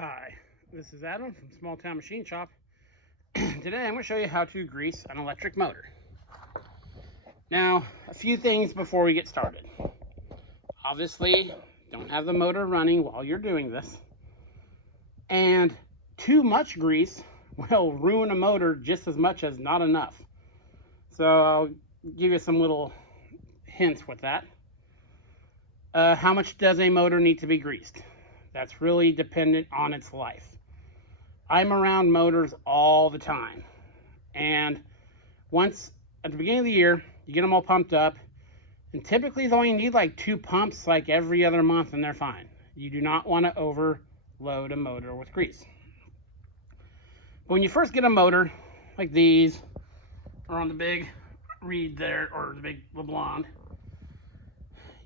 Hi, this is Adam from Small Town Machine Shop. Today I'm going to show you how to grease an electric motor. Now, a few things before we get started. Obviously, don't have the motor running while you're doing this. And too much grease will ruin a motor just as much as not enough. So I'll give you some little hints with that. How much does a motor need to be greased? That's really dependent on its life. I'm around motors all the time. And once at the beginning of the year, you get them all pumped up. And typically you only need like 2 pumps like every other month and they're fine. You do not want to overload a motor with grease. But when you first get a motor like these, or on the big Reed there, or the big LeBlanc,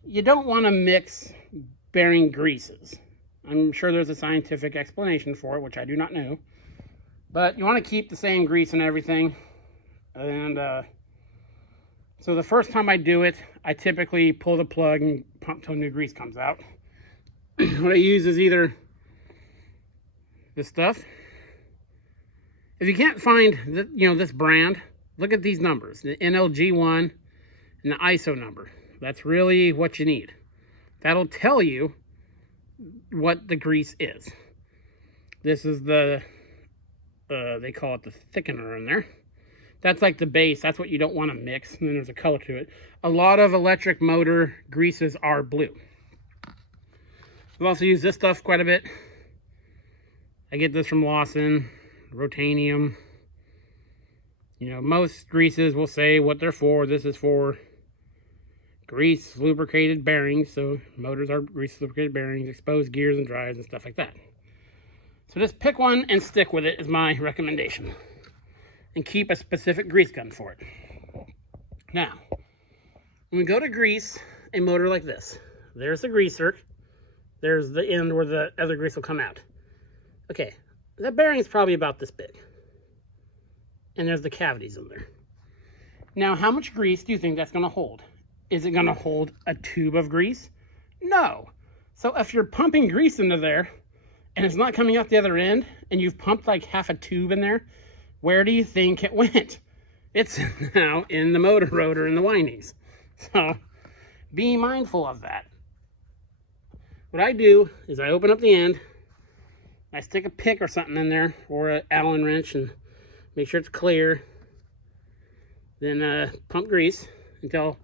you don't want to mix bearing greases. I'm sure there's a scientific explanation for it, which I do not know. But you want to keep the same grease and everything. And so the first time I do it, I typically pull the plug and pump till new grease comes out. What I use is either this stuff. If you can't find this brand, look at these numbers, the NLG1 and the ISO number. That's really what you need. That'll tell you what the grease is. This is the they call it the thickener in there. That's like the base. That's what you don't want to mix. And then there's a color to it. A lot of electric motor greases are blue. I've also used this stuff quite a bit. I get this from Lawson, Rotanium. Most greases will say what they're for. This is for grease lubricated bearings. So motors are grease lubricated bearings, exposed gears and drives and stuff like that. So just pick one and stick with it is my recommendation. And keep a specific grease gun for it. Now, when we go to grease a motor like this, there's the greaser. There's the end where the other grease will come out. Okay, that bearing is probably about this big. And there's the cavities in there. Now, how much grease do you think that's going to hold? Is it going to hold a tube of grease? No. So if you're pumping grease into there and it's not coming out the other end and you've pumped like half a tube in there, where do you think it went? It's now in the motor rotor and the windings. So be mindful of that. What I do is I open up the end, I stick a pick or something in there or an Allen wrench and make sure it's clear. Then pump grease until,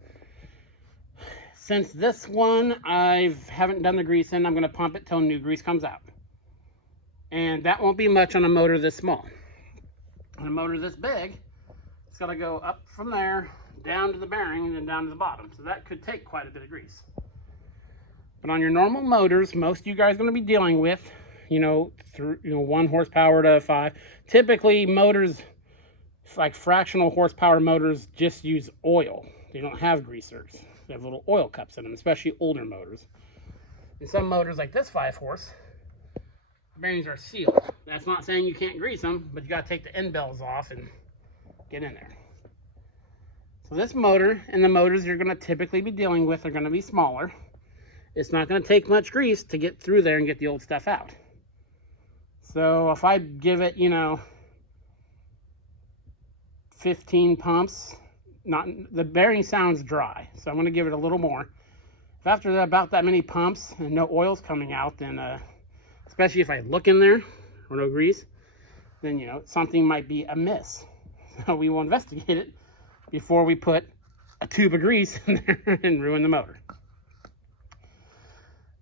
since this one I haven't done the grease in, I'm going to pump it till new grease comes out. And that won't be much on a motor this small. On a motor this big, it's got to go up from there, down to the bearing, and then down to the bottom. So that could take quite a bit of grease. But on your normal motors, most of you guys are going to be dealing with, through 1 horsepower to 5. Typically, motors, like fractional horsepower motors, just use oil. They don't have greasers. They have little oil cups in them, especially older motors. And some motors like this 5 horse, bearings are sealed. That's not saying you can't grease them, but you got to take the end bells off and get in there. So this motor and the motors you're going to typically be dealing with are going to be smaller. It's not going to take much grease to get through there and get the old stuff out. So if I give it, 15 pumps, the bearing sounds dry, so I'm going to give it a little more. If after about that many pumps and no oil's coming out, then especially if I look in there or no grease, then something might be amiss. So we will investigate it before we put a tube of grease in there and ruin the motor.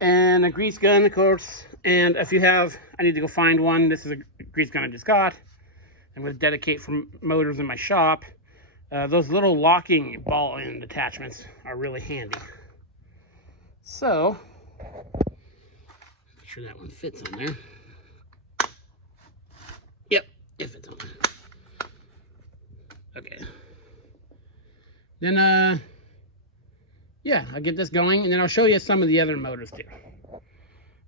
And a grease gun, of course. And if you have, I need to go find one. This is a grease gun I just got. I'm going to dedicate for motors in my shop. Those little locking ball end attachments are really handy. So, make sure that one fits on there. Yep, it fits on there. Okay. Then, yeah, I'll get this going, and then I'll show you some of the other motors too.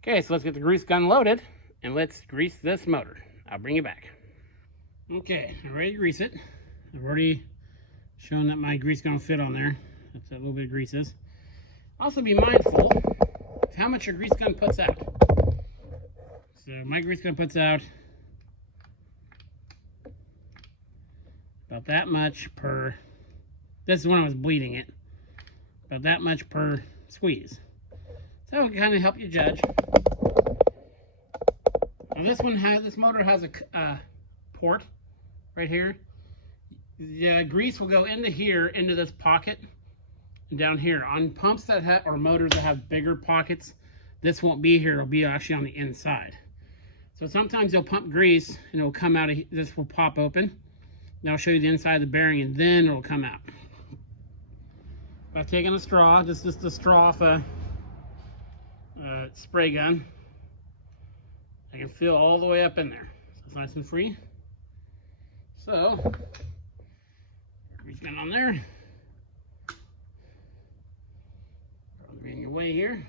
Okay, so let's get the grease gun loaded, and let's grease this motor. I'll bring you back. Okay, I'm ready to grease it. I've already shown that my grease gun will fit on there. That's what a little bit of grease is. Also be mindful of how much your grease gun puts out. So my grease gun puts out about that much per, this is when I was bleeding it, about that much per squeeze. So that will kind of help you judge. Now this motor has a port right here. The grease will go into here, into this pocket, and down here. On pumps that have, or motors that have bigger pockets, this won't be here, it'll be actually on the inside. So sometimes you'll pump grease and it'll come out of, this will pop open. And I'll show you the inside of the bearing and then it'll come out. By taking a straw, just the straw off a spray gun, I can feel all the way up in there. So it's nice and free. So, grease gun on there. Probably in your way here.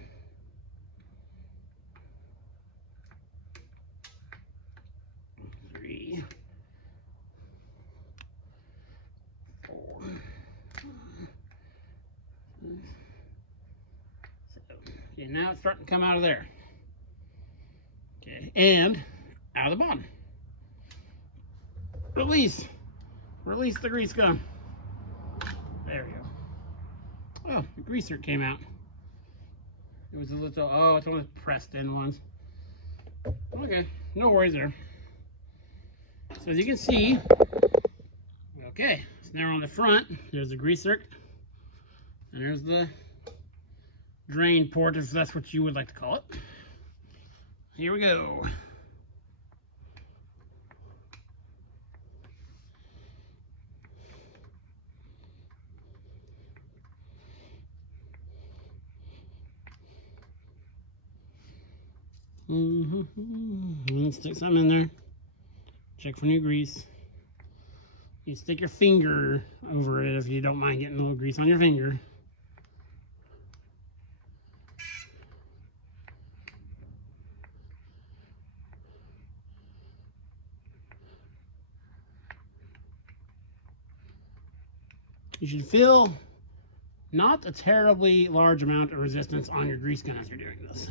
Okay, now it's starting to come out of there. Okay, and out of the bottom. Release the grease gun. There we go. Oh, the greaser came out. It was a little, oh, it's one of the pressed in ones. Okay, no worries there. So as you can see, okay, so now on the front, there's the greaser, and there's the drain port, if that's what you would like to call it. Here we go. And stick some in there. Check for new grease. You stick your finger over it if you don't mind getting a little grease on your finger. You should feel not a terribly large amount of resistance on your grease gun as you're doing this.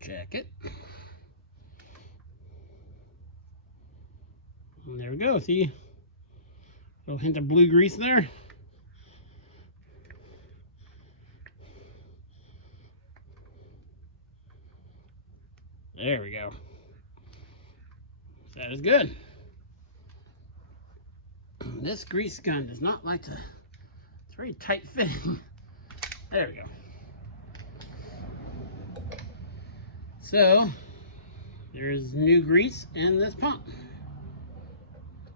Check it. And there we go. See? A little hint of blue grease there. There we go. That is good. This grease gun does not like to, it's very tight fitting. There we go. So, there's new grease in this pump.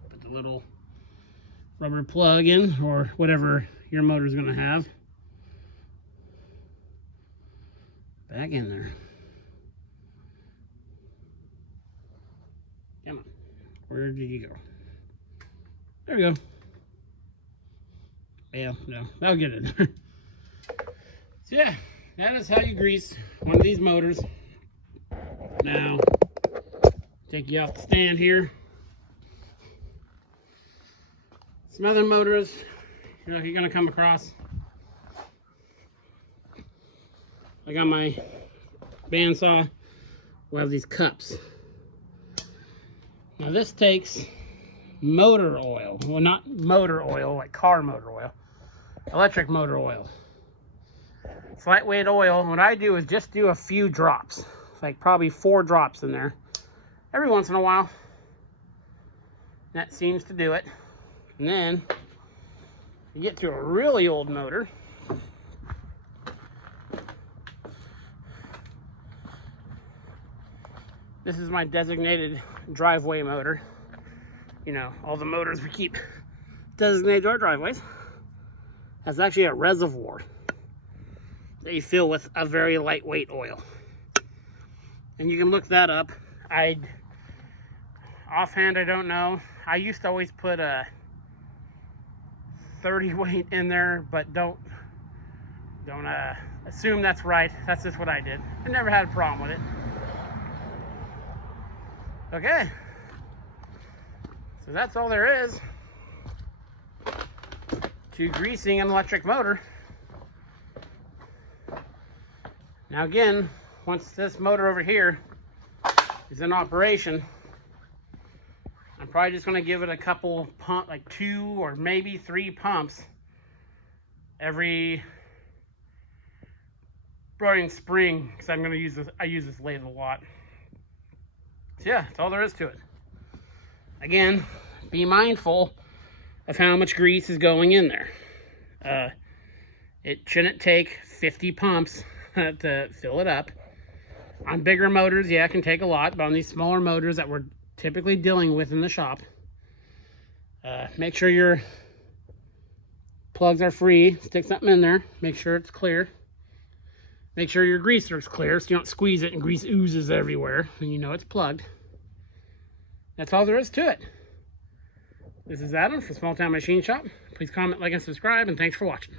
Put the little rubber plug in, or whatever your motor is going to have, back in there. Come on. Where did you go? There we go. Yeah, no, that'll get it. So yeah, that is how you grease one of these motors. Now, take you off the stand here. Some other motors, you're gonna come across. I got my bandsaw. We'll have these cups. Now this takes motor oil. Well, not motor oil, like car motor oil. Electric motor oil. It's lightweight oil. What I do is just do a few drops. Like probably 4 drops in there. Every once in a while. That seems to do it. And then you get to a really old motor. This is my designated driveway motor. You know, all the motors we keep designated to our driveways. That's actually a reservoir that you fill with a very lightweight oil. And you can look that up. Offhand, I don't know. I used to always put a 30 weight in there, but don't assume that's right. That's just what I did. I never had a problem with it. Okay. So that's all there is to greasing an electric motor. Now again, once this motor over here is in operation, I'm probably just going to give it a couple pump, like 2 or maybe 3 pumps every starting spring, because I'm going to use this. I use this lathe a lot. So yeah, that's all there is to it. Again, be mindful of how much grease is going in there. It shouldn't take 50 pumps to fill it up. On bigger motors, yeah, it can take a lot, but on these smaller motors that we're typically dealing with in the shop, make sure your plugs are free. Stick something in there, make sure it's clear. Make sure your greaser is clear so you don't squeeze it and grease oozes everywhere and you know it's plugged. That's all there is to it. This is Adam from Small Town Machine Shop. Please comment, like, and subscribe, and thanks for watching.